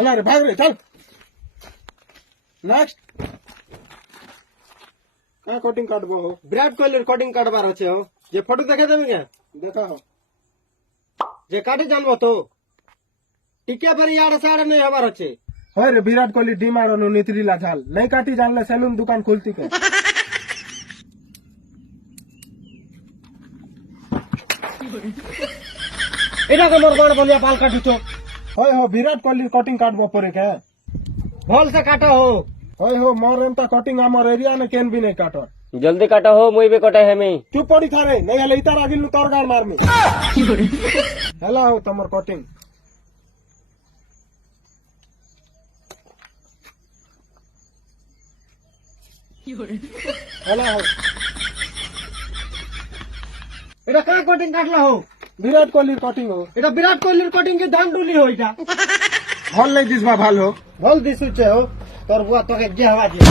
चला रे भाग रे चल नेक्स्ट क्या कटिंग काटबो हो विराट कोहली कटिंग काटबार আছে हो जे फोटो देखे देबे क्या देखा हो जे काटे जानबो तो टिके पर यार साड़े नहीं हबार আছে होय रे विराट कोहली डिमांड नु नितरीला झाल नहीं काटी जानले सैलून दुकान खुलती के एटा के मोर कोन बलिया बाल काटुछो होय हो विराट कोहली कटिंग काटबो परे के भल से काटो हो होय हो मोर एमता कटिंग हमर एरिया में केन भी नहीं काटो जल्दी काटो हो मुई भी कटे है मी चुप पड़ी थारे नहीं हले इतार आगिल नु तोर गाड़ मार में हेला हो तमर कटिंग हेला हो एटा का कटिंग काटला हो विराट कोहली कटिंग हो এটা বিরাট কোহলির কটিং কে ধান ডুলি हो এটা भल नहीं दिसबा भाल हो ভল দিছুছে हो তোর বুয়া তোকে যে হওয়া দিয়ে